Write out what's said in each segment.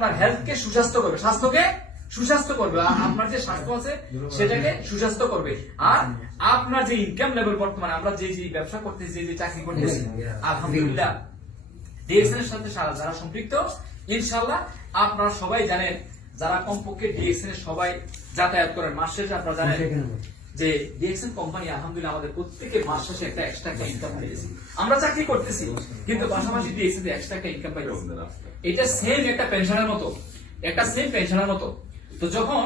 আপনার হেলথকে সুস্বাস্থ্য করবে, স্বাস্থ্যকে সুস্বাস্থ্য করবে, আপনার যে স্বাস্থ্য আছে সেটাকে সুস্বাস্থ্য করবে। আর আপনার যে ইনকাম লেভেল বর্তমানে আমরা যে যে ব্যবসা করতেছি, যে চাকরি করতেছি, আলহামদুলিল্লাহ ডিএক্সএন এর সাথে যারা সম্পৃক্ত, ইনশাআল্লাহ আপনারা সবাই জানেন, যারা কমপক্ষে ডিএক্সএন এর সবাই যাতায়াত করেন মাস শেষে, আপনারা জানেন যে ডিএক্সএন কোম্পানি আলহামদুলিল্লাহ আমাদের প্রত্যেকের মাস শেষে একটা এক্সট্রা ইনকাম পাইতেছি। আমরা চাকরি করতেছি কিন্তু পাশাপাশি ডিএক্সএন এর এক্সট্রা একটা ইনকাম পাইতেছি। এটা সেম একটা পেনশনের মতো, একটা সেম পেনশনের মতো। তো যখন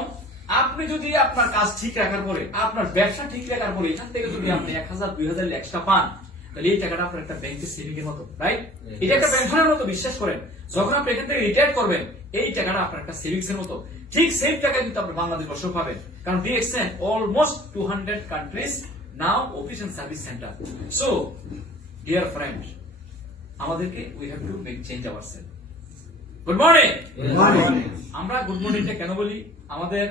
আপনি যদি আপনার কাজ ঠিক রাখার পরে, আপনার ব্যবসা ঠিক রাখার পরে এখান থেকে যদি আপনি 1000 2000 এক্সট্রা পান, তাহলে এই টাকাটা আপনার একটা ব্যাংকে সেভিং এর মতো, রাইট? এটা একটা পেনশনের মতো, বিশ্বাস করেন। যখন আপনি এখান থেকে রিটায়ার করবেন, এই টাকাটা আপনার একটা সেভিংস এর মতো। ঠিক সেম টাকা কিন্তু আপনি বাংলাদেশ বর্ষ পাবেন, কারণ DXN almost 200 countries now office and service centre. So dear friend, আমাদেরকে we have to make change ourselves. Good morning. আমরা গুড মর্নিংটা কেন বলি? আমাদের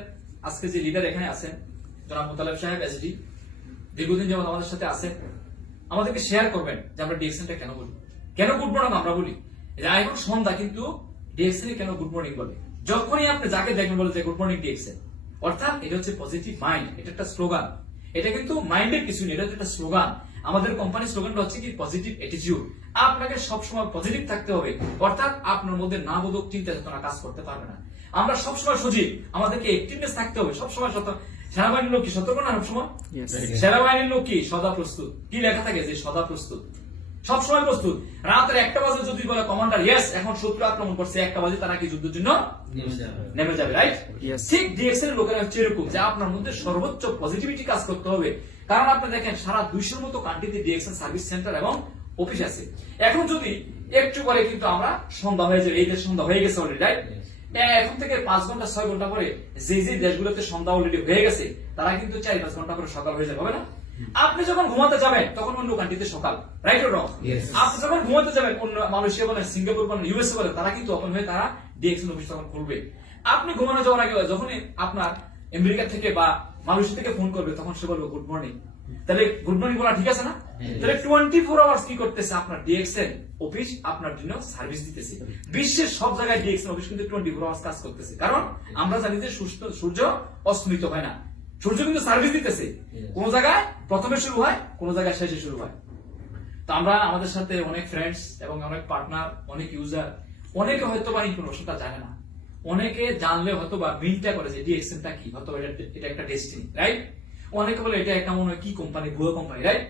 আজকে যে লিডার এখানে আছেন, জনাব মোতালেব সাহেব এসডি, দীর্ঘদিন যেমন আমাদের সাথে আছেন, আমাদেরকে শেয়ার করবেন যে আমরা ডিএক্সএনটা কেন বলি, কেন গুড মর্নিং আমরা বলি। এখন সন্ধ্যা কিন্তু ডিএক্সএন কেন গুড মর্নিং বলে? যখনই আপনি যাকে দেখবেন বলে যে গুড মর্নিং ডিএক্সএন, অর্থাৎ এটা হচ্ছে পজিটিভ মাইন্ড। এটা একটা স্লোগান, এটা কিন্তু মাইন্ডের কিছু নেই, এটা হচ্ছে একটা স্লোগান। আমাদের কোম্পানির স্লোগানটা হচ্ছে কি পজিটিভ অ্যাটিটিউড। আপনাকে সবসময় পজিটিভ থাকতে হবে, অর্থাৎ আপনার মধ্যে না বোধক চিন্তা চেতনা কাজ করতে পারবে না। আমরা সবসময় সজীব, আমাদেরকে অ্যাক্টিভনেস থাকতে হবে সবসময়। সেনাবাহিনীর লোক কি সতর্ক না সবসময়? সেনাবাহিনীর লোক কি সদা প্রস্তুত। কি লেখা থাকে যে সদা প্রস্তুত, সবসময় প্রস্তুত। রাতের 1টা বাজে যদি বলে কমান্ডার ইয়েস এখন শত্রু আক্রমণ করছে, 1টা বাজে তারা কি যুদ্ধের জন্য নেমে যাবে, রাইট? ঠিক ডিএক্সএন এর লোকেরা হচ্ছে এরকম যে আপনার মধ্যে সর্বোচ্চ পজিটিভিটি কাজ করতে হবে। কারণ আপনি দেখেন সারা 200-র মতো কান্ট্রিতে ডিএক্সএন সার্ভিস সেন্টার এবং অফিস আছে। এখন যদি একটু পরে কিন্তু আমরা সন্ধ্যা হয়ে যাবে, এই দেশ সন্ধ্যা হয়ে গেছে অলরেডি, রাইট? এখন থেকে 5 ঘন্টা 6 ঘন্টা পরে যে যে দেশগুলোতে সন্ধ্যা অলরেডি হয়ে গেছে, তারা কিন্তু 4-5 ঘন্টা পরে সকাল হয়ে যাবে, হবে না? আপনি যখন ঘুমাতে যাবেন তখন অন্য কান্ট্রিতে সকাল, রাইট অর রং? আপনি যখন ঘুমাতে যাবেন অন্য মালয়েশিয়া বলেন, সিঙ্গাপুর বলেন, ইউএসএ বলেন, তারা কিন্তু ওপেন হয়ে তারা ডিএক্সএন অফিস তখন খুলবে। আপনি ঘুমানো যাওয়ার আগে যখন আপনার আমেরিকা থেকে বা মালয়েশিয়া থেকে ফোন করবে, তখন সে বলবে গুড মর্নিং। তাহলে গুড মর্নিং বলা ঠিক আছে না? তাহলে 24 আওয়ার্স কি করতেছে আপনার ডিএক্সএন অফিস, আপনার জন্য সার্ভিস দিতেছে। বিশ্বের সব জায়গায় ডিএক্সএন অফিস কিন্তু 24 আওয়ার্স কাজ করতেছে। কারণ আমরা জানি যে সূর্য অস্তমিত হয় না, সূর্য কিন্তু সার্ভিস দিতেছে। কোন জায়গায় প্রথমে শুরু হয়, কোন জায়গায় শেষে শুরু হয়। তো আমরা আমাদের সাথে অনেক ফ্রেন্ডস এবং অনেক পার্টনার, অনেক ইউজার, অনেকে হয়তো বা ইনফরমেশনটা জানে না, অনেকে জানলে হয়তো বা মিনটা করে যে ডিএক্সএনটা কি, হয়তো এটা একটা ডেস্টিনি, রাইট? অনেকে বলে এটা একটা মনে হয় কি কোম্পানি, ভুয়া কোম্পানি, রাইট?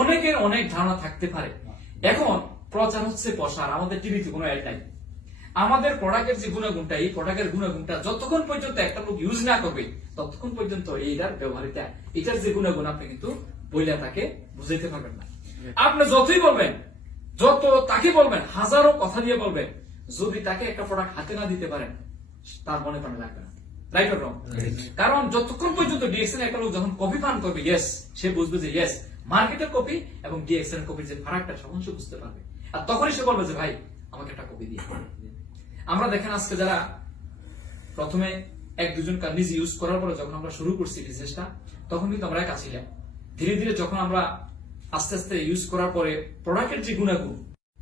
অনেকের অনেক ধারণা থাকতে পারে। এখন প্রচার হচ্ছে প্রসার, আমাদের টিভিতে কোনো অ্যাড নাই। আমাদের প্রোডাক্টের যে গুণাগুণটা, এই প্রোডাক্টের গুণাগুণটা যতক্ষণ পর্যন্ত একটা লোক ইউজ না করবে, ততক্ষণ পর্যন্ত এইটার ব্যবহারিতা, এটার যে গুণাগুণ আপনি কিন্তু বইলা তাকে বুঝাইতে পারবেন না। আপনি যতই বলবেন, যত তাকে বলবেন, হাজারো কথা দিয়ে বলবেন, যদি তাকে একটা প্রোডাক্ট হাতে না দিতে পারেন, তার মনে প্রাণে লাগবে না, রাইট অর রং? কারণ যতক্ষণ পর্যন্ত ডিএক্সএন একটা লোক যখন কপি পান করবে, ইয়েস, সে বুঝবে যে ইয়েস মার্কেটের কপি এবং ডিএক্সএন কপির যে ফারাকটা তখন সে বুঝতে পারবে। আর তখনই সে বলবে যে ভাই আমাকে একটা কপি দিয়ে। আমরা দেখেন আজকে যারা প্রথমে 1-2 জন নিজে ইউজ করার পরে যখন আমরা শুরু করছি বিজনেসটা, তখন কিন্তু আমরা একা ছিলাম। ধীরে ধীরে যখন আমরা আস্তে আস্তে ইউজ করার পরে প্রোডাক্টের যে গুণাগুণ,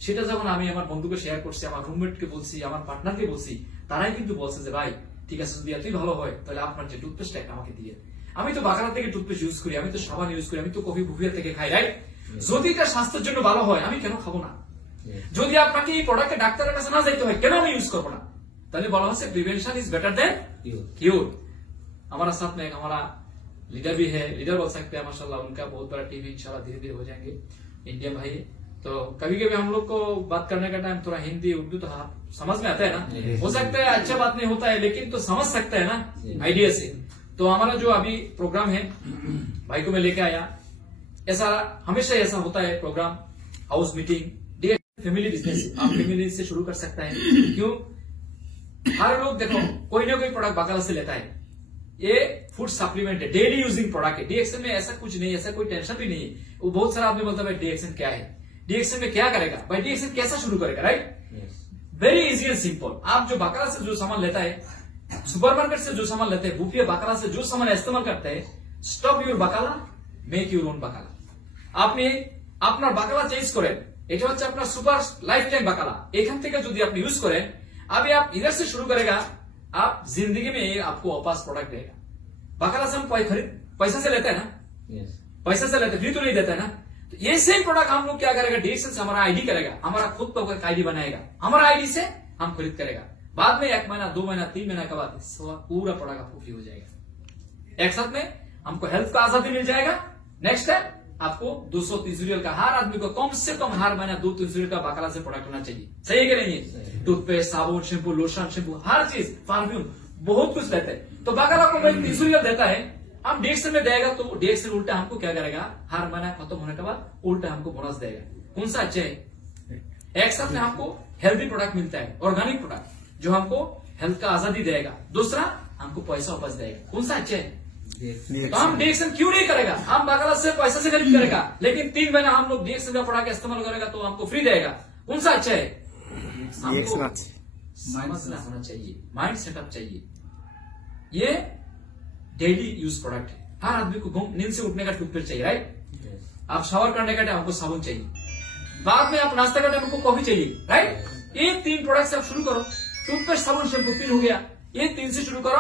সেটা যখন আমি আমার বন্ধুকে শেয়ার করছি, আমার রুমমেটকে বলছি, আমার পার্টনারকে বলছি, তারাই কিন্তু বলছে যে ভাই ঠিক আছে, যদি এতই ভালো হয় তাহলে আপনার যে টুথপেস্টটা একটা আমাকে দিয়ে। আমি তো বাকারা থেকে টুথপেস্ট ইউজ করি, আমি তো সাবান ইউজ করি, আমি তো কফি বুফিয়া থেকে খাই, রাইট? যদি এটা স্বাস্থ্যের জন্য ভালো হয়, আমি কেন খাবো না? যদি আপনাকে এই প্রোডাক্টে ডাক্তারের কাছে না যাইতে হয়, কেন আমি ইউজ করবো না? তাহলে বলা হচ্ছে prevention is better than cure. हमारा साथ में हमारा लीडर भी है, लीडर बोल सकते हैं माशाल्लाह, उनका बहुत बड़ा टीम इंशाल्लाह धीरे धीरे हो जाएंगे, इंडियन भाई। तो कभी कभी हम लोग को बात करने का टाइम थोड़ा हिंदी उर्दू तो समझ में आता है ना, हो सकता है अच्छा बात नहीं होता है, लेकिन तो समझ सकते हैं ना आइडिया से। तो हमारा जो अभी प्रोग्राम है, भाई को मैं लेके आया, ऐसा हमेशा ऐसा होता है programme, house meeting, family business. आप फैमिली से शुरू कर सकते हैं। क्यों? हर लोग देखो कोई ना कोई प्रोडक्ट बकाला से लेता है, ये फूड सप्लीमेंट है, डेली यूजिंग प्रोडक्ट है। डीएक्सएन में ऐसा कुछ नहीं, ऐसा कोई टेंशन भी नहीं है। वो बहुत सारा आदमी बोलता है डीएक्सएन क्या है, डीएक्सएन में क्या करेगा भाई, डीएक्सएन कैसा शुरू करेगा, right? Very easy and simple. आप जो बकाला से जो सामान लेता है, सुपरमार्केट से जो सामान लेते हैं, बुफिया बकाला से जो सामान इस्तेमाल करते हैं, स्टॉप योर बकाला, मेक योर ओन बकाला। আপনি আপনার বাকালা চেঞ্জ করেন, এটা হচ্ছে আপনার সুপার লাইফ টাইম বাকালা। এখান থেকে যদি আপনি ইউজ করেন, अभी आप इधर से शुरू करेगा, आप जिंदगी में आपको वापस प्रोडक्ट देगा। बकाला से हम पैसा से लेते हैं ना, पैसा से लेते फ्री तो नहीं देता है ना। तो ये सेम प्रोडक्ट हम लोग क्या करेगा, डीएक्सएल से हमारा आईडी करेगा, हमारा खुद का आईडी बनाएगा, हमारा आईडी से हम खरीद करेगा। बाद में 1 महीना 2 महीना 3 महीना के बाद पूरा प्रोडक्ट आपको फ्री हो जाएगा। एक साथ में हमको हेल्थ का आजादी मिल जाएगा। नेक्स्ट है आपको 200-300 रियल का, हर आदमी को कम से कम हर महीना 200-300 रियल का बकाला से प्रोडक्ट होना चाहिए। सही है कि नहीं? टूथपेस्ट, साबुन, शैम्पू, लोशन, शैम्पू, हर चीज, परफ्यूम, बहुत कुछ लेते हैं। तो बकाला को 300 रियल देता है, हम डीएक्सएल में देगा तो डीएक्सएल उल्टा हमको क्या करेगा, हर महीना खत्म होने के बाद उल्टा हमको बोनस देगा। कौन सा अच्छा है? एक साथ में हमको हेल्दी प्रोडक्ट मिलता है, ऑर्गेनिक प्रोडक्ट जो हमको हेल्थ का आजादी देगा। दूसरा हमको पैसा वापस देगा। कौन सा अच्छा है? तो हम डीएक्सएल क्यों नहीं करेगा? हम बकाला से पैसा से खरीद करेगा, लेकिन 3 महीना हम लोग डीएक्सएल का प्रोडक्ट इस्तेमाल करेगा तो हमको फ्री देगा। कौन सा अच्छा है? हमको समझना होना चाहिए, माइंड सेटअप चाहिए। ये डेली यूज प्रोडक्ट है। हर आदमी को नींद से उठने का टूथपेस्ट चाहिए, राइट? आप शावर करने का टाइम आपको साबुन चाहिए, बाद में आप नाश्ता का टाइम आपको कॉफी चाहिए, राइट? ये 3 प्रोडक्ट से आप शुरू करो। टूथपेस्ट, साबुन, शैम्पू, 3 हो गया। ये 3 से शुरू करो।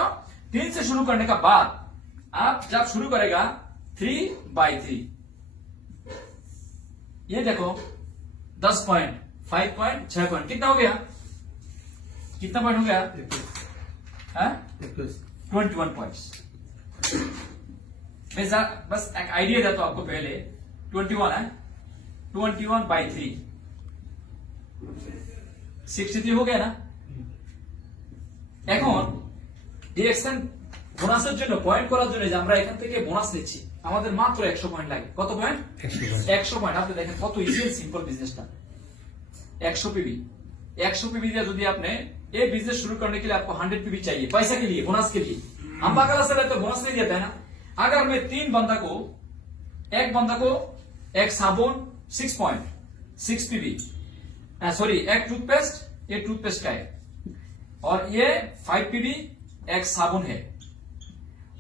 3 से शुरू करने का बाद आप जब शुरू करेगा 3/3, ये देखो 10 पॉइंट, 5 पॉइंट, 6 पॉइंट, कितना हो गया? कितना पॉइंट हो गया? 21 पॉइंट्स। मैं बस एक आइडिया देता हूं आपको पहले। 21 है, 21/3 63 हो गया না? এখন ডিরেকশন বোনাসের জন্য পয়েন্ট করার জন্য যে আমরা এখান থেকে বোনাস নিচ্ছি, আমাদের মাত্র 100 পয়েন্ট লাগে। কত পয়েন্ট? 100 পয়েন্ট। আপনি দেখেন কত ইজি এন্ড সিম্পল বিজনেসটা। 100 पीवी, 100 पीवी दिया যদি আপনি ये बिजनेस शुरू करने के लिए आपको 100 पीवी चाहिए, पैसा के लिए, बोनस के लिए। हम बकाला से लेते बोनस नहीं देता है ना। अगर मैं 3 बंदा को, एक बंदा को एक साबुन 6 पॉइंट 6 पीवी, सॉरी एक टूथपेस्ट, ये टूथपेस्ट का है, और ये 5 पीवी एक साबुन है,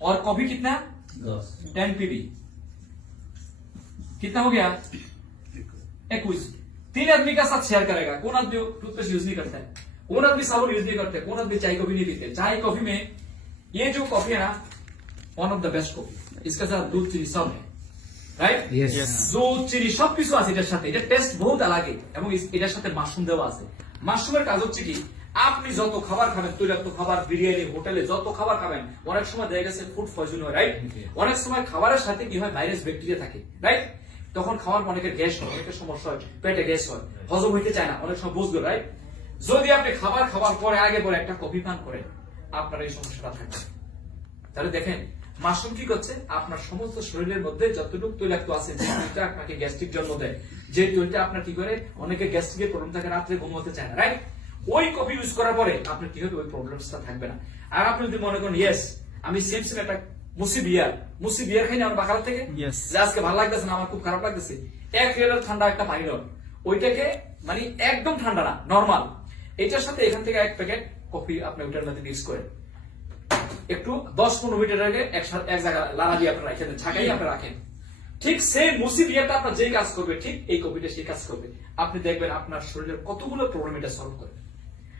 और कॉफी कितना? 10 पीवी। कितना हो गया? 21। 3 आदमी का साथ शेयर करेगा। कौन आदमी टूथपेस्ट यूज नहीं करता है, कौन आदमी साबुन यूज नहीं करते, कौन आदमी चाय कॉफी नहीं पीते। चाय कॉफी में ये जो कॉफी है ना, one of the best coffee. इसके साथ दूध চিনি সব है, রাইট? দুধ চিনি সবকিছু আছে এটার সাথে। এটা টেস্ট বহুত আলাদা, এবং এটার সাথে মাশরুম দেওয়া আছে। মাশরুমের কাজ হচ্ছে কি, আপনি যত খাবার খাবেন, তৈলাক্ত খাবার, বিরিয়ানি, হোটেলে যত খাবার খাবেন, অনেক সময় দেখা গেছে ফুড পয়জন হয়, রাইট? অনেক সময় খাবারের সাথে কি হয়, ভাইরাস ব্যাকটেরিয়া থাকে, রাইট? তখন খাওয়ার অনেকের গ্যাস হয়, অনেকের সমস্যা হয়, পেটে গ্যাস হয়, হজম হইতে চায় না, অনেক সময় বুঝলো, রাইট? যদি আপনি খাবার খাওয়ার পরে আগে পরে একটা কফি পান করেন, আপনার এই সমস্যাটা থাকবে। তাহলে দেখেন মাশরুম কি করছে, আপনার সমস্ত শরীরের মধ্যে যতটুকু তৈলাক্ত আছে, যেটা আপনাকে গ্যাস্ট্রিক জন্ম দেয়, যে তৈলটা আপনার কি করে, অনেকে গ্যাস্ট্রিকের প্রবলেম থাকে, রাত্রে ঘুমোতে চায় না, রাইট? ওই কফি ইউজ করার পরে আপনার কি হবে, ওই প্রবলেমসটা থাকবে না। আর আপনি যদি মনে করেন ইয়েস আমি সেম একটা মুসি বিয়ার খাই না আমার বাকাল থেকে, যে আজকে ভালো লাগতেছে না, আমার খুব খারাপ লাগতেছে, 1 লিটার ঠান্ডা একটা পানি নন, ওইটাকে মানে একদম ঠান্ডা না, নরমাল, এটার সাথে এখান থেকে 1 প্যাকেট কফি আপনি ওটার মধ্যে মিক্স করেন, একটু 10-15 মিনিটের আগে এক জায়গায় লাড়া দিয়ে আপনারা রাখেন, ছাকাই আপনারা রাখেন। ঠিক সেই মুসি বিয়ারটা আপনার যেই কাজ করবে, ঠিক এই কফিটা সেই কাজ করবে। আপনি দেখবেন আপনার শরীরের কতগুলো প্রবলেম এটা সলভ করে।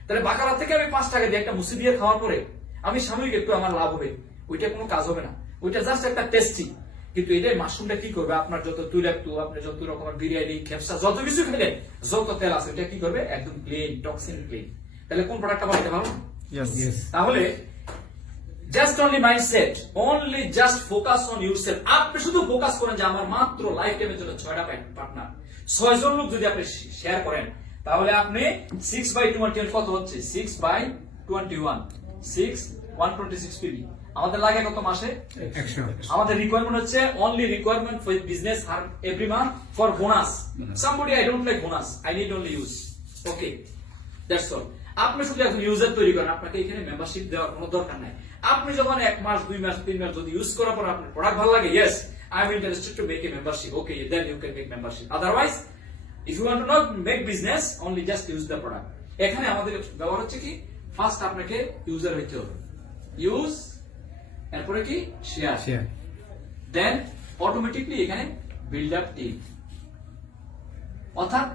তাহলে বাকালা থেকে আমি 5 টাকা দিয়ে একটা মুসি বিয়ার খাওয়ার পরে আমি সাময়িক একটু আমার লাভ হবে, ওইটা কোনো কাজ হবে না, ওইটা জাস্ট একটা টেস্টি। কিন্তু এটাই মাশরুমটা কি করবে, আপনার যত তৈলাক্ত, আপনি যত রকমের বিরিয়ানি, খেপসা, যত কিছু খেলেন, যত তেল আছে, এটা কি করবে, একদম ক্লিন, টক্সিন ক্লিন। তাহলে কোন প্রোডাক্টটা বানাতে পারবো? তাহলে just only mindset, only just focus on yourself. আপনি শুধু ফোকাস করেন যে আমার মাত্র লাইফ টাইমের জন্য 6টা পার্টনার, 6 জন লোক যদি আপনি শেয়ার করেন, তাহলে আপনি 6/21 কত হচ্ছে, 6/21, 126 পিবি। আমাদের লাগে কত মাসে? 100। আমাদের রিকোয়ারমেন্ট হচ্ছে অনলি রিকোয়ারমেন্ট ফর বিজনেস আর every month for bonus. Somebody I don't like bonus, I need only use. Okay, that's all. আপনি শুধু একজন ইউজার তৈরি করেন, আপনাকে এখানে মেম্বারশিপ দেওয়ার কোনো দরকার নাই। আপনি যখন 1 মাস, 2 মাস, 3 মাস যদি ইউজ করার পর আপনার প্রোডাক্ট ভালো লাগে, yes I am interested to make a membership, okay then you can make membership. Otherwise if you want to not make business, only just use the product. এখানে আমাদের ব্যবহার হচ্ছে কি, ফার্স্ট আপনাকে ইউজার হইতে হবে, ইউজ, এরপরে কি শেয়ার, দেন অটোমেটিকলি এখানে বিল্ড আপ টিম। অর্থাৎ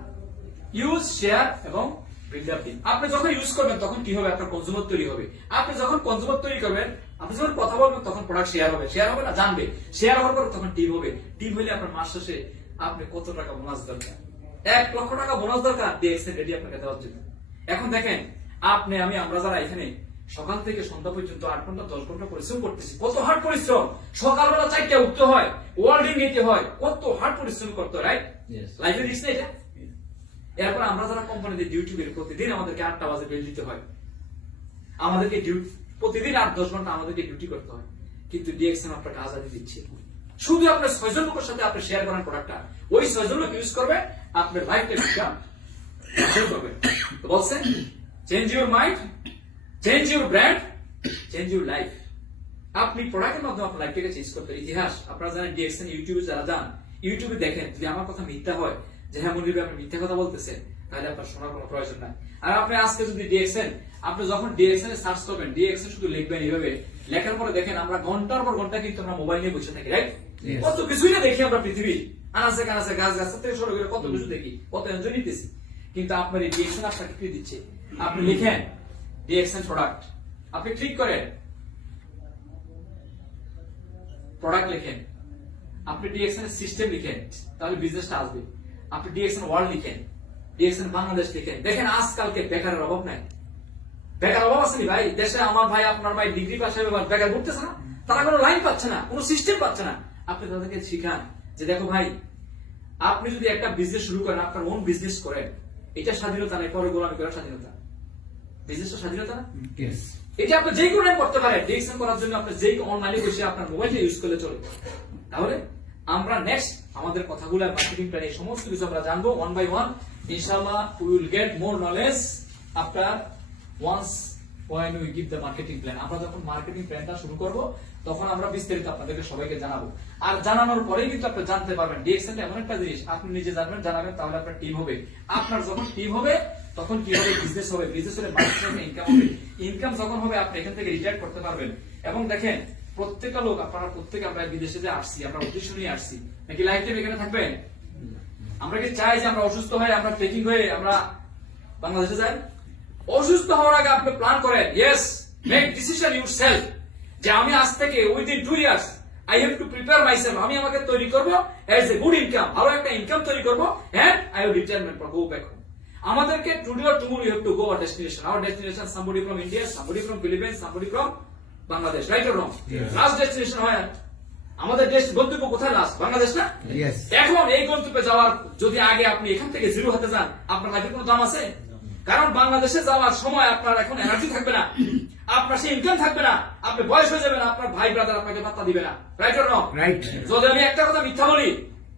ইউজ, শেয়ার এবং বিল্ড আপ টিম। আপনি যখন ইউজ করবেন তখন কি হবে, আপনার কনজিউমার তৈরি হবে। আপনি যখন কনজিউমার তৈরি করবেন, আপনি যখন কথা বলবেন তখন প্রোডাক্ট শেয়ার হবে না, জানবে, শেয়ার হওয়ার পর তখন টিম হবে। টিম হলে আপনার মাস শেষে আপনি কত টাকা বোনাস দরকার, 1 লক্ষ টাকা বোনাস দরকার, ডিএক্সএন রেডি আপনাকে দেওয়ার জন্য। এখন দেখেন আমরা যারা এখানে সকাল থেকে সন্ধ্যা পর্যন্ত 8 ঘন্টা 10 ঘন্টা পরিশ্রম করতেছি, কত হার্ড পরিশ্রম। সকালবেলা 4টায় উঠতে হয়, ওয়ার্ল্ডিং নিতে হয়, কত হার্ড পরিশ্রম করতে হয়, রাইট? লাইফে রিস্ক নেই এটা। এরপর আমরা যারা কোম্পানিতে ডিউটি করি, প্রতিদিন আমাদেরকে 8টা বাজে বেল দিতে হয়, আমাদেরকে প্রতিদিন 8-10 ঘন্টা আমাদেরকে ডিউটি করতে হয়। কিন্তু ডিএক্সএন আপনাকে আজাদি দিচ্ছে, শুধু আপনার 6 জন লোকের সাথে আপনি শেয়ার করেন প্রোডাক্টটা, ওই 6 জন লোক ইউজ করবে, আপনার লাইফটা করবে। তো বলছে change your mind, change your brand, change your life. আপনি প্রোডাক্টের মাধ্যমে আপনার লাইফটাকে চেঞ্জ করতে। ইতিহাস আপনারা জানেন, ডিএক্সএন ইউটিউবে যারা যান, ইউটিউবে দেখেন, যদি আমার কথা মিথ্যা হয়, যে হ্যাঁ মনির ভাই আপনি মিথ্যা কথা বলতেছেন, তাহলে আপনার শোনার কোনো প্রয়োজন নাই। আর আপনি আজকে যদি ডিএক্সএন, আপনি যখন ডিএক্সএন এ সার্চ করবেন, ডিএক্সএন শুধু লিখবেন এইভাবে, লেখার পরে দেখেন আমরা ঘন্টার পর ঘন্টা কিন্তু আমরা মোবাইল নিয়ে বসে থাকি, রাইট? কত কিছুই না দেখি আমরা পৃথিবী, আনাচে কানাচে গাছ গাছ থেকে শুরু করে কত কিছু দেখি, কত এনজয় নিতেছি। কিন্তু আপনার এই ডিএক্সএন আপনাকে কি দিচ্ছে? আপনি লিখেন ডিএক্সএন প্রোডাক্ট, আপনি ক্লিক করেন, প্রোডাক্ট লিখেন, আপনি ডিএক্সএন সিস্টেম লিখেন, তাহলে বিজনেসটা আসবে। আপনি ডিএক্সএন ওয়ার্ল্ড লিখেন, ডিএক্সএন বাংলাদেশ লিখেন, দেখেন আজকালকে বেকারের অভাব নাই। বেকার অভাব আছে নি ভাই দেশে? আমার ভাই, আপনার ভাই ডিগ্রি পাস হয়ে বেকার ঘুরতেছে না, তারা কোনো লাইন পাচ্ছে না, কোনো সিস্টেম পাচ্ছে না। আপনি তাদেরকে শিখান যে দেখো ভাই, আপনি যদি একটা বিজনেস শুরু করেন, আপনার ওন বিজনেস করেন, এটা স্বাধীনতা নাই, পরে গোলামি করার স্বাধীনতা। বিজনেসটা স্বাধীনতা না? এটা আপনি যেই কোনো করতে পারেন। ডিএক্সএন করার জন্য আপনি যেই অনলাইনে বসে আপনার মোবাইলটা ইউজ করলে চলে। তাহলে আমরা নেক্সট আমাদের কথাগুলো, মার্কেটিং প্ল্যান, এই সমস্ত কিছু আমরা জানবো ওয়ান বাই ওয়ান। ইনশাআল্লাহ we will get more knowledge after once when we give the marketing plan. আমরা যখন মার্কেটিং প্ল্যানটা শুরু করব, তখন আমরা বিস্তারিত আপনাদেরকে সবাইকে জানাবো। আর জানানোর পরেই কিন্তু আপনি জানতে পারবেন ডিএক্সএন এমন একটা জিনিস, আপনি নিজে জানবেন, জানাবেন, তাহলে আপনার টিম হবে। আপনার যখন টিম হবে, তখন কি হবে? বিজনেস হবে, বিজনেস হলে মার্কেটিং ইনকাম হবে। ইনকাম যখন হবে, আপনি এখান থেকে রিটায়ার করতে পারবেন। এবং দেখেন, প্রত্যেকটা লোক, আপনারা প্রত্যেকে, আমরা বিদেশে যে আসছি, আমরা উদ্দেশ্য নিয়ে আসছি, নাকি লাইফ টাইম এখানে থাকবেন? আমরা কি চাই যে আমরা অসুস্থ হয়ে, আমরা ট্রেকিং হয়ে আমরা বাংলাদেশে যাই? অসুস্থ হওয়ার আগে আপনি প্ল্যান করেন, ইয়েস, মেক ডিসিশন ইউরসেলফ, যে আমি আজ থেকে within 2 years I have to prepare myself, আমি আমাকে তৈরি করব এজ এ গুড ইনকাম, আরো একটা ইনকাম তৈরি করব, and I will retirement for go back home. আমাদেরকে today or tomorrow you have to go our destination. Our destination somebody from India, somebody from Philippines, somebody from Bangladesh, right or wrong? Last destination হয় আমাদের দেশ, গন্তব্য কোথায়? Last Bangladesh না? এখন এই গন্তব্যে যাওয়ার যদি আগে আপনি এখান থেকে জিরো হাতে যান, আপনার লাইফে কোনো দাম আছে? কারণ বাংলাদেশে যাওয়ার সময় আপনার এখন এনার্জি থাকবে না, আপনার সেই ইনকাম থাকবে না, আপনি বয়স হয়ে যাবেন, আপনার ভাই ব্রাদার আপনাকে পাত্তা দিবে না, রাইট অর রং? যদি আমি একটা কথা মিথ্যা বলি,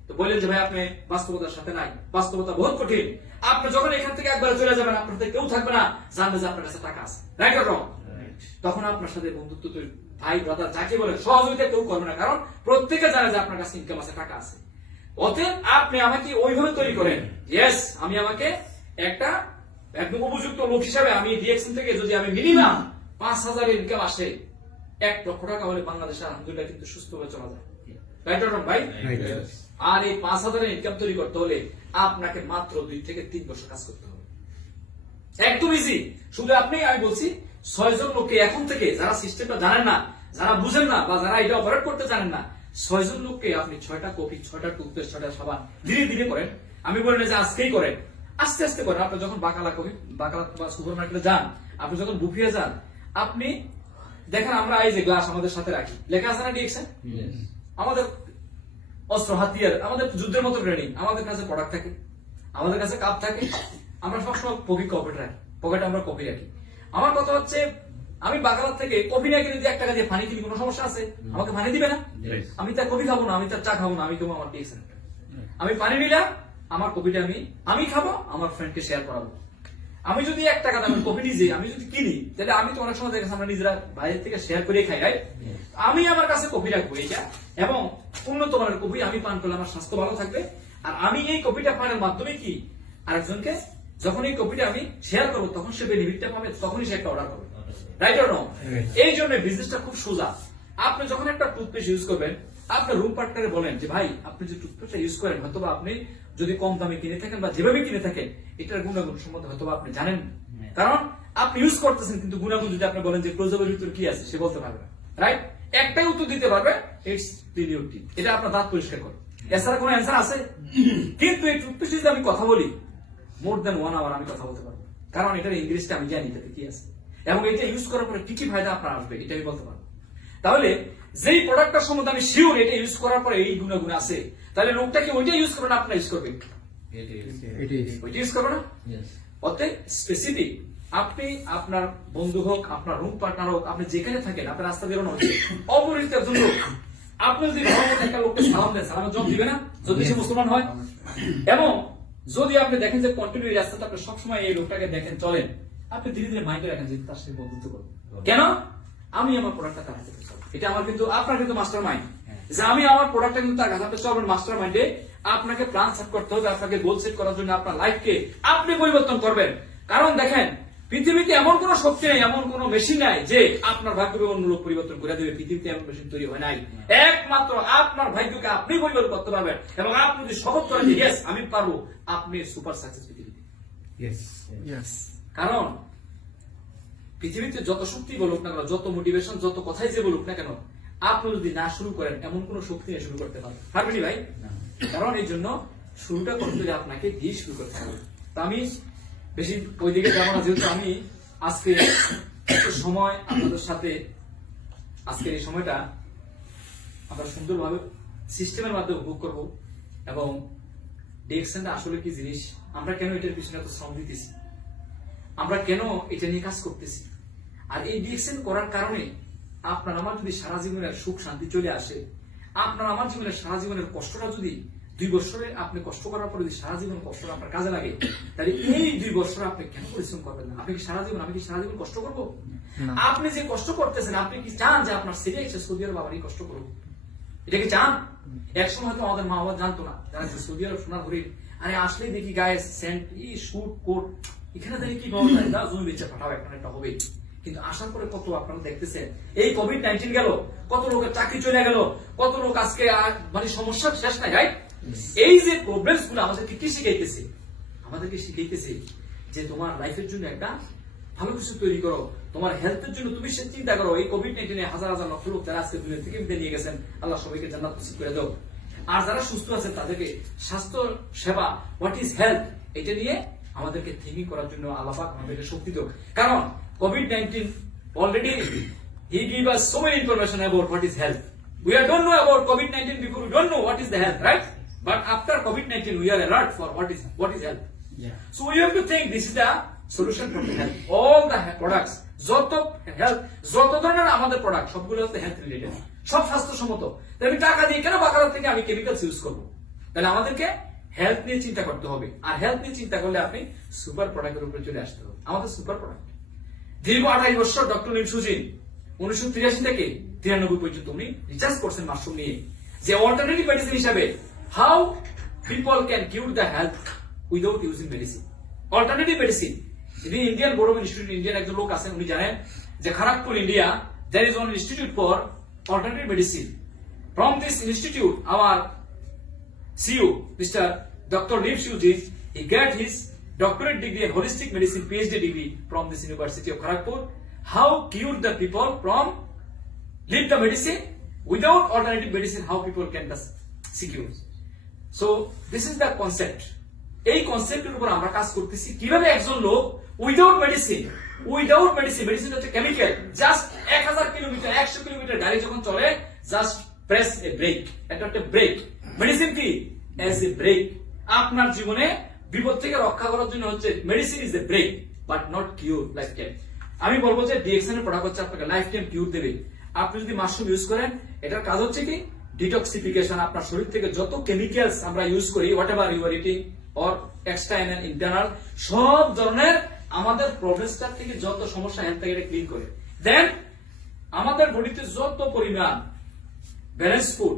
তো বলেন যে ভাই আপনি বাস্তবতার সাথে নাই, বাস্তবতা বহুত কঠিন। আপনি যখন এখান থেকে একবার চলে যাবেন, আপনার সাথে কেউ থাকবে না, জানবে যে আপনার কাছে টাকা আছে, রাইট অর রং? তখন আপনার সাথে বন্ধুত্ব তৈরি, ভাই ব্রাদার যাকে বলে, সহযোগিতা কেউ করবে না, কারণ প্রত্যেকে জানে যে আপনার কাছে ইনকাম আছে, টাকা আছে। অতএব আপনি আমাকে ওইভাবে তৈরি করেন, ইয়েস, আমি আমাকে একটা একদম উপযুক্ত লোক হিসাবে, আমি ডিএক্সএন থেকে যদি আমি মিনিমাম 5,000 ইনকাম আসে, 1 লক্ষ টাকা হলে বাংলাদেশে আলহামদুলিল্লাহ কিন্তু সুস্থভাবে চলা যায়, রাইট অর রং ভাই? আর এই 5,000 ইনকাম তৈরি করতে হলে আপনাকে মাত্র 2 থেকে 3 বছর কাজ করতে হবে, একদম ইজি। শুধু আপনি, আমি বলছি 6 জন লোককে এখন থেকে, যারা সিস্টেমটা জানেন না, যারা বুঝেন না, বা যারা এটা অপারেট করতে জানেন না, 6 জন লোককে আপনি 6টা কফি, 6টা টুথপেস্ট, 6টা সাবান ধীরে ধীরে করেন। আমি বলি না যে আজকেই করেন, আস্তে আস্তে করেন। আপনি যখন বাকালা বা সুপার মার্কেটে যান, আপনি যখন বুফিয়ে যান, আপনি দেখেন আমরা এই যে গ্লাস আমাদের সাথে রাখি, লেখা আছে না ডিএক্সএন? আমাদের অস্ত্র হাতিয়ার, আমাদের যুদ্ধের মতো ট্রেনিং, আমাদের কাছে প্রোডাক্ট থাকে, আমাদের কাছে কাপ থাকে, আমরা সবসময় পকেটে রাখি, পকেটে আমরা কফি রাখি। আমার কথা হচ্ছে, আমি বাকালার থেকে কফি না কিনে দিয়ে 1 টাকা দিয়ে পানি কিনি, কোনো সমস্যা আছে? আমাকে পানি দিবে না? আমি তার কফি খাবো না, আমি তার চা খাবো না, আমি তোমার আমার ডিএক্সএন, আমি পানি নিলাম, আমার কপিটা আমি খাবো, আমার ফ্রেন্ডকে শেয়ার করাবো। আমি যদি 1 টাকা দামের কপি নিজে আমি যদি কিনি, তাহলে আমি তো অনেক সময় দেখেছি আমরা নিজেরা বাইরে থেকে শেয়ার করে খাই, রাইট? আমি আমার কাছে কপি রাখবো এটা, এবং উন্নত মানের কপি আমি পান করলে আমার স্বাস্থ্য ভালো থাকবে। আর আমি এই কপিটা পানের মাধ্যমে কি আরেকজনকে, যখন এই কপিটা আমি শেয়ার করবো, তখন সে বেনিফিটটা পাবে, তখনই সে একটা অর্ডার করবে, রাইট অর রং? এই জন্য বিজনেসটা খুব সোজা। আপনি যখন একটা টুথপেস্ট ইউজ করবেন, আপনার রুম পার্টনারে বলেন যে ভাই আপনি যে টুথপেস্টটা ইউজ করেন হয়তো আপনি যদি কম দামে কিনে থাকেন বা যেভাবে কিনে থাকেন এটার গুণাগুণ সম্বন্ধে হয়তো আপনি জানেন, কারণ আপনি ইউজ করতেছেন, কিন্তু গুণাগুণ যদি আপনি বলেন যে ক্লোজআপের ভিতর কি আছে সে বলতে পারবে না, রাইট? একটাই উত্তর দিতে পারবে, ইটস ক্লিন টিথ, এটা আপনার দাঁত পরিষ্কার করে, এছাড়া কোনো অ্যান্সার আছে? কিন্তু এই টুথপেস্টে যদি আমি কথা বলি মোর দেন 1 আওয়ার আমি কথা বলতে পারবো, কারণ এটার ইংলিশটা আমি জানি এটাতে কি আছে এবং এটা ইউজ করার পরে কি কি ফায়দা আপনার আসবে এটা আমি বলতে পারবো। তাহলে যেই প্রোডাক্টটার সম্বন্ধে আমি শিওর এটা ইউজ করার পরে এই গুণাগুণ আছে, তাহলে লোকটা কি ওইটা ইউজ করবে না আপনার ইউজ করবে? ওইটা ইউজ করবে না। অতএব স্পেসিফিক আপনি আপনার বন্ধু হোক, আপনার রুম পার্টনার হোক, আপনি যেখানে থাকেন, আপনার রাস্তা বেরোনো হচ্ছে অপরিচিত একজন লোক, আপনি যদি একটা লোককে সালাম দেন, সালামের জবাব দিবে না যদি সে মুসলমান হয়? এবং যদি আপনি দেখেন যে কন্টিনিউ রাস্তাতে আপনি সবসময় এই লোকটাকে দেখেন চলেন, আপনি ধীরে ধীরে মাইন্ডে রাখেন যে তার সাথে বন্ধুত্ব করবেন। কেন? আমি আমার প্রোডাক্টটা তার হাতে চলবো, এটা আমার কিন্তু আপনার কিন্তু মাস্টার মাইন্ড যে আমি আমার প্রোডাক্টটা কিন্তু তার কাছে চলবেন। মাস্টার মাইন্ডে আপনাকে প্ল্যান সেট করতে হবে, আপনাকে গোল সেট করার জন্য আপনার লাইফকে আপনি পরিবর্তন করবেন। কারণ দেখেন পৃথিবীতে এমন কোন শক্তি নেই, এমন কোন মেশিন নাই যে আপনার ভাগ্যকে অন্য লোক পরিবর্তন করে দেবে। পৃথিবীতে এমন মেশিন তৈরি হয় নাই, একমাত্র আপনার ভাগ্যকে আপনি পরিবর্তন করতে পারবেন। এবং আপনি যদি শপথ করেন যে ইয়েস আমি পারবো, আপনি সুপার সাকসেস পৃথিবীতে। কারণ পৃথিবীতে যত শক্তি বলুক না কেন, যত মোটিভেশন, যত কথাই যে বলুক না কেন, আপনি যদি না শুরু করেন এমন কোন শক্তি নিয়ে শুরু করতে পারবেন ভাই। কারণ এই জন্য শুরুটা করতে হলে আপনাকে দিয়ে শুরু করতে হবে। তো আমি বেশি ওই দিকে যাবো না, যেহেতু আমি আজকে একটু সময় আপনাদের সাথে, আজকের এই সময়টা আমরা সুন্দরভাবে সিস্টেমের মাধ্যমে উপভোগ করবো এবং ডিএক্সএনটা আসলে কি জিনিস, আমরা কেন এটার পিছনে এত শ্রম দিতেছি, আমরা কেন এটা নিয়ে কাজ করতেছি, আর এই ডিএক্সএন করার কারণে আপনার আমার যদি সারা জীবনের সুখ শান্তি চলে আসে, আপনার আমার জীবনের সারা জীবনের কষ্টটা যদি 2 বছরে আপনি কষ্ট করার পরে যদি সারা জীবন কষ্ট আপনার কাজে লাগে, তাহলে এই 2 বছর আপনি কেন পরিশ্রম করবেন না? আপনি কি সারা জীবন কষ্ট করবো? আপনি যে কষ্ট করতেছেন, আপনি কি চান যে আপনার ছেলে এসে সৌদি আরব আবার এই কষ্ট করবো? এটা কি চান? একসময় হয়তো আমাদের মা বাবা জানতো না, যারা সৌদি আরব সোনার হরিণ, আরে আসলে দেখি গায়ে সেন্ট, শুট কোট, এখানে দেখি কি পাওয়া যায়, জমি বেচে পাঠাও, একটা হবে। কিন্তু আসার পরে কত আপনারা দেখতেছেন, এই কোভিড-19 গেল, কত লোকের চাকরি চলে গেল, কত লোক আজকে মানে সমস্যার শেষ নাই, রাইট? এই যে প্রবলেমস গুলো আমাদেরকে কি শিখাইতেছে? আমাদেরকে শিখাইতেছে যে তোমার লাইফের জন্য একটা ভালো কিছু তৈরি করো, তোমার হেলথের জন্য তুমি সে চিন্তা করো। এই কোভিড-19 হাজার হাজার লক্ষ লোক যারা আজকে দুনিয়া থেকে বিদায় নিয়ে গেছেন, আল্লাহ সবাইকে জান্নাত নসিব করে দাও। আর যারা সুস্থ আছেন তাদেরকে স্বাস্থ্য সেবা, হোয়াট ইজ হেলথ, এটা নিয়ে আমাদেরকে থিঙ্কিং করার জন্য আল্লাহ পাক আমাদেরকে শক্তি দাও। কারণ COVID-19 already he gave us so many information about what is health. We don't know about COVID-19 before, we don't know what is the health, right? But after COVID-19 we are alert for what is health. So we have to think this is the solution for the health. All the products, যত health, যত ধরনের আমাদের product সবগুলো হচ্ছে health related, সব স্বাস্থ্যসম্মত। তাহলে আমি টাকা দিয়ে কেন বাজার থেকে আমি কেমিক্যালস ইউজ করবো? তাহলে আমাদেরকে হেলথ নিয়ে চিন্তা করতে হবে, আর হেলথ নিয়ে চিন্তা করলে আপনি সুপার প্রোডাক্টের উপরে চলে আসতে হবে। আমাদের সুপার প্রোডাক্ট দীর্ঘ 28 বছর ডক্টর নিম সুজিন 1983 থেকে 93 পর্যন্ত উনি রিসার্চ করছেন মাশরুম নিয়ে, যে অল্টারনেটিভ মেডিসিন হিসাবে how people can cure the health without using medicine. Alternative medicine, তিনি ইন্ডিয়ান বোরোম ইনস্টিটিউট, ইন্ডিয়ান একজন লোক আছেন, উনি জানেন যে Kharagpur India there is one institute for alternative medicine. From this institute our CEO Mr. Dr. Lim Shujin, he got his doctorate degree in holistic medicine, PhD degree from this University of Kharagpur. How cure the people from leave the medicine, without alternative medicine how people can secure. So this is the concept. এই কনসেপ্টের উপর আমরা কাজ করতেছি, কিভাবে একজন লোক without medicine medicine হচ্ছে chemical, just 1000 kilometre 100 kilometre গাড়ি যখন চলে, জাস্ট প্রেস এ ব্রেক, এটা একটা ব্রেক। মেডিসিন কি? As a brake. আপনার জীবনে বিপদ থেকে রক্ষা করার জন্য হচ্ছে medicine is a brake, but not cure lifetime. আমি বলবো যে ডিএক্সএন এর প্রোডাক্ট হচ্ছে আপনাকে লাইফ টাইম কিউর দেবে। আপনি যদি মাশরুম ইউজ করেন, এটার কাজ হচ্ছে কি ডিটক্সিফিকেশন। আপনার শরীর থেকে যত কেমিক্যালস আমরা ইউজ করি, whatever you are eating or external internal, সব ধরনের আমাদের প্রবলেমসটার থেকে যত সমস্যা হেলথ থেকে এটা ক্লিন করে দেন। আমাদের বডিতে যত পরিমাণ ব্যালেন্স ফুড,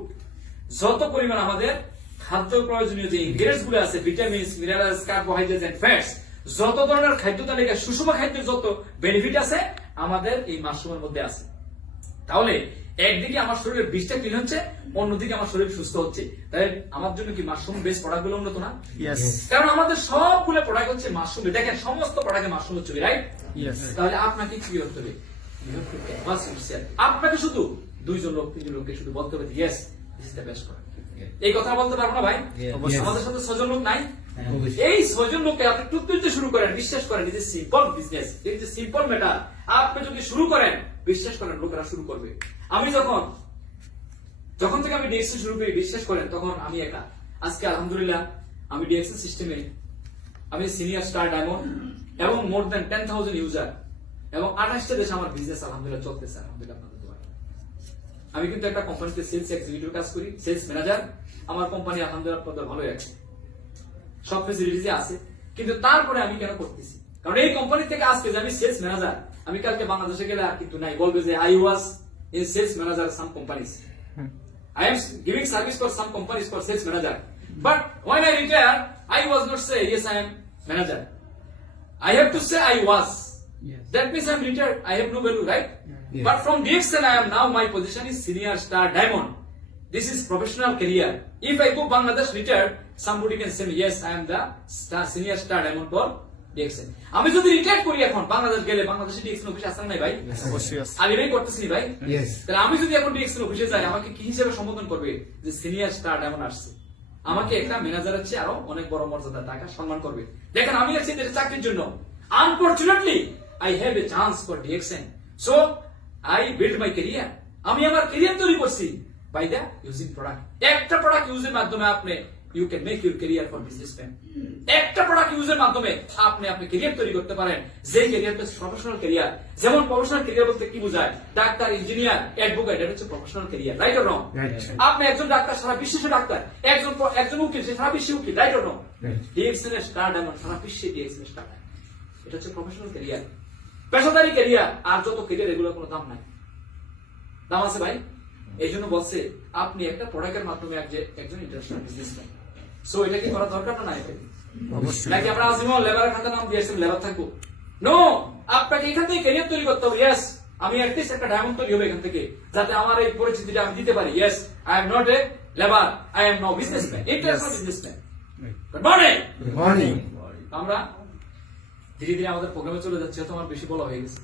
যত পরিমাণ আমাদের খাদ্য প্রয়োজনীয় যে ইনগ্রেডিয়েন্টস গুলো আছে, vitamins, minerals, carbohydrates and fats, যত ধরনের খাদ্য তালিকা সুষম খাদ্যের যত বেনিফিট আছে আমাদের এই মাশরুমের মধ্যে আছে। তাহলে একদিকে আমার শরীরের বিষটা ক্লিন হচ্ছে, অন্যদিকে আমার শরীর সুস্থ হচ্ছে। তাই আমার জন্য কি মাশরুম বেস প্রোডাক্ট গুলো উন্নত না? কারণ আমাদের সবগুলো প্রোডাক্ট হচ্ছে মাশরুম। দেখেন সমস্ত প্রোডাক্টে মাশরুম হচ্ছে, রাইট? তাহলে আপনাকে কি করতে হবে? আপনাকে শুধু 2 জন লোক 3 জন লোককে শুধু বলতে হবে yes this is the best product. এই কথা বলতে পারবো না ভাই? আমাদের সাথে 6 জন লোক নাই? এই 6 জন লোককে আপনি টুকটুকতে শুরু করেন, বিশ্বাস করেন এই যে সিম্পল বিজনেস, এই যে সিম্পল ম্যাটার, আপনি যদি শুরু করেন বিশ্বাস করেন লোকেরা শুরু করবে। আমি যখন থেকে আমি ডিএক্স শুরু করি বিশ্বাস করেন তখন আমি একা। আজকে আলহামদুলিল্লাহ আমি ডিএক্স সিস্টেমে আমি সিনিয়র স্টার ডায়মন্ড এবং মোর দ্যান 10,000 ইউজার এবং 28টা দেশে আমার বিজনেস আলহামদুলিল্লাহ চলতেছে আলহামদুলিল্লাহ আপনাদের দোয়ায়। আমি কিন্তু একটা কোম্পানিতে সেলস এক্সিকিউটিভ কাজ করি, সেলস ম্যানেজার। আমার কোম্পানি আলহামদুলিল্লাহ আপনাদের ভালোই আছে, সব ফেসিলিটি আছে, কিন্তু তারপরে আমি কেন করতেছি? কারণ এই কোম্পানি থেকে আজকে যে আমি সেলস ম্যানেজার, আমি কালকে বাংলাদেশে গেলে আর কিন্তু নাই, বলবে যে I was in sales manager some companies, I am giving service for some companies for sales manager, but when I retire I was not say yes I am manager, I have to say I was. That means I am retired, I have no value, right? But from DXN I am now, my position is senior star diamond. This is professional career. If I go Bangladesh retired, somebody can say yes I am the senior star diamond for DXN. আমি যদি retire করি এখন বাংলাদেশ গেলে বাংলাদেশে DXN office আছে নাই ভাই? অবশ্যই আছে। আমি ভাই করতেছি ভাই। তাহলে আমি যদি এখন ডিএক্সএন অফিসে যাই আমাকে কি হিসেবে সম্বোধন করবে? যে সিনিয়র স্টার ডায়মন্ড আসছে। আমাকে একটা ম্যানেজারের চেয়ে আরো অনেক বড় মর্যাদার টাকা সম্মান করবে। দেখেন আমি আছি দেশে চাকরির জন্য, unfortunately I have a chance for DXN, so I build my career. আমি আমার ক্যারিয়ার তৈরি করছি বাই দ্য ইউজিং প্রোডাক্ট। একটা প্রোডাক্ট ইউজের মাধ্যমে আপনি you can make your career for businessman. একটা প্রোডাক্ট ইউজের মাধ্যমে আপনি ক্যারিয়ার তৈরি করতে পারেন, যে ক্যারিয়ারটা প্রফেশনাল ক্যারিয়ার। যেমন প্রফেশনাল ক্যারিয়ার বলতে কি বোঝায়? ডাক্তার, ইঞ্জিনিয়ার, অ্যাডভোকেট, এটা হচ্ছে professional career, right or wrong? আপনি একজন ডাক্তার, সারা বিশ্বে ডাক্তার, একজন উকিল, সে সারা বিশ্বে উকিল, রাইট অর রং? ডিএক্সএন এর স্টার ডায়মন্ড, সারা বিশ্বে ডিএক্সএন এর স্টার ডায়মন্ড, এটা হচ্ছে প্রফেশনাল ক্যারিয়ার, পেশাদারি ক্যারিয়ার। আর যত ক্যারিয়ার এগুলো কোনো দাম নাই, দাম আছে ভাই? এই জন্য বলছে আপনি একটা প্রোডাক্টের মাধ্যমে একজন ইন্টারন্যাশনাল বিজনেসম্যান। সো এটা কি করা দরকার না নাই? অবশ্যই। নাকি আমরা আজীবন লেবারের খাতা নাম দিয়েছি, লেবার থাকবো? নো, আপনাকে এখান থেকে ক্যারিয়ার তৈরি করতে হবে। ইয়েস, আমি অ্যাটলিস্ট একটা ডায়মন্ড তৈরি হবে এখান থেকে, যাতে আমার এই পরিচিতিটা আমি দিতে পারি। Yes, I am not a labour, I am now businessman, international businessman. Good morning. Good morning. আমরা ধীরে ধীরে আমাদের প্রোগ্রামে চলে যাচ্ছি, হয়তো আমার বেশি বলা হয়ে গেছে।